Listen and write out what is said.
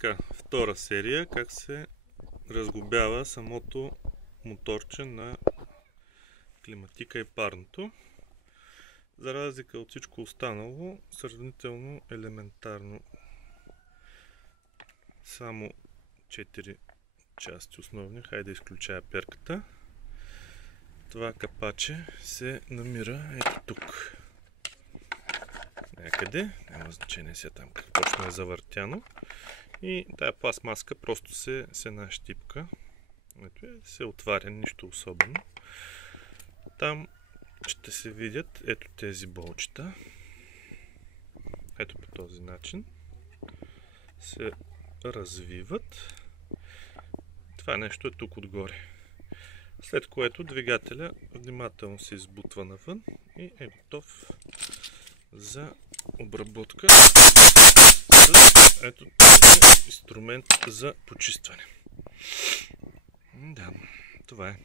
Така, втора серия, как се разглобява самото моторче на климатика и парното. За разлика от всичко останало, сравнително елементарно. Само 4 части основни. Хайде да изключая перката. Това капаче се намира ето тук. Някъде, няма значение сега там как точно е завъртяно. И тая пластмаска просто се една щипка. Ето се отваря, нищо особено. Там ще се видят ето тези болчета. Ето по този начин се развиват. Това нещо е тук отгоре. След което двигателя внимателно се избутва навън и е готов за обработка с ето този инструмент за почистване. Да, това е.